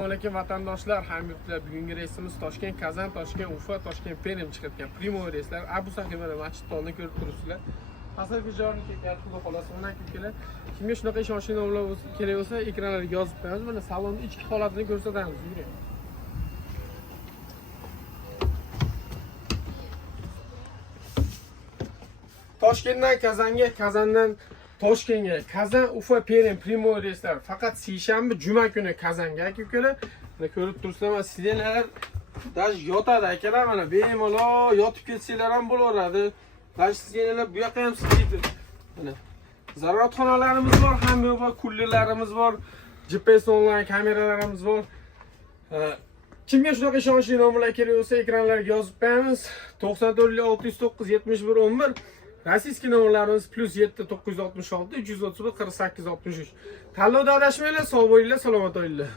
Assalomu vatandoshlar, hamyurtlar. Bugungi reysimiz Toshkent Kazan, Toshkent Ufa, Toshkent Perm chiqayotgan primoy reyslar. Abu Sahibada masjid tomoni ko'rib turibsizlar. Asarga joyni kelgan xudo xolasa undan kelgan. Kimga shunaqa ishonchli nomlar kerak bo'lsa, ekranlarga yozib qo'yamiz. Mana salonni ichki holatini ko'rsatamiz. Yuring. Toshkentdan Kazanga, Kazandan Toshkentga, Kazan, Ufa, Perm primoy reyslar faqat seshanba, juma kuni Kazanga akalar. Mana ko'rib turibsizlar, mana sirenalar daj yotadi akalar, mana bemalol yotib ketsanglar ham bo'laveradi. Daj sirenalar bu yoqqa ham siqib. Mana zaruratxonalarimiz bor, hamma bor, kullerlarimiz bor, GPS onlayn kameralarimiz bor. Kimga shunaqa ishonchli nomerlar kerak bo'lsa, ekranlarga yozib qo'yamiz. 94 609 71 11. Rossiyskiy nomerlarimiz +7 966 331 48 63. Tanlovda adashmanglar, sog' bo'linglar, salomat bo'linglar.